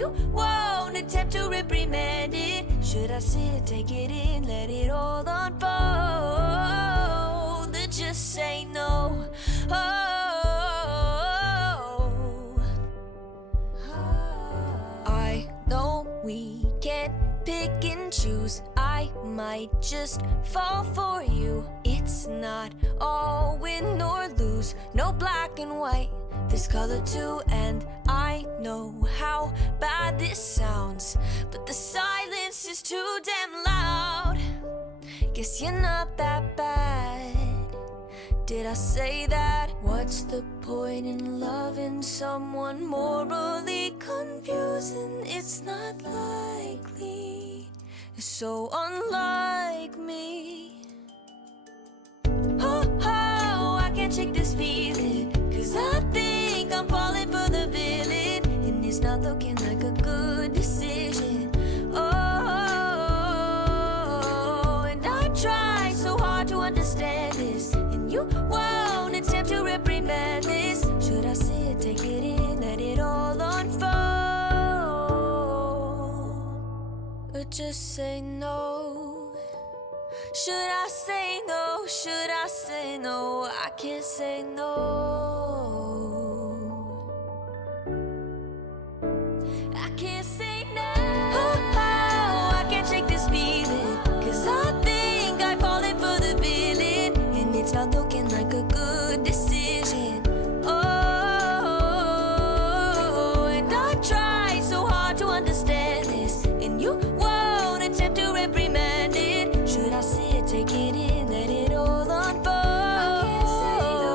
you won't attempt to reprimand it. Should I sit, take it in, let it all unfold? Then just say no. I know we can't pick and choose. I might just fall for you. It's not all win or lose, no black and white, there's color too. And I know how bad this sounds, but the silence is too damn loud. Guess you're not that bad. Did I say that? What's the point in loving someone morally confusing? It's not likely, it's so unlike me. Oh, I can't shake this feeling, 'cause I think I'm falling for the villain, and it's not looking like a good decision. Oh, and I try so hard to understand this, and you won't attempt to reprimand this. Should I sit, take it in, let it all unfold? Or just say no? Should I say no? Should I say no? I can't say no. I can't say no. Oh, I can't shake this feeling, 'cause I think I've fallen for the villain, and it's not looking like a good decision. Oh, and I try so hard to understand this, and you won't attempt to reprimand it. Should I sit, take it in, let it all unfold? I can't say no,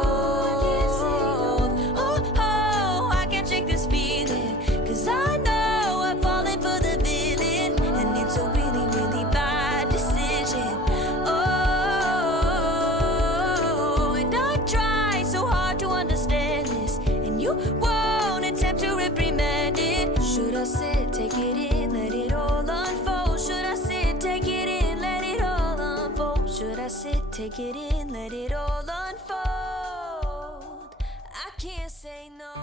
I can't say no. Oh, I can't shake this feeling, 'cause I know I've fallen for the villain, and it's a really, really bad decision. Oh, and I try so hard to understand this, and you won't attempt to reprimand it. Should I sit, take it in, let it all unfold? Should I sit, take it in, let it all unfold? Should I sit, take it in, let it all unfold? I can't say no.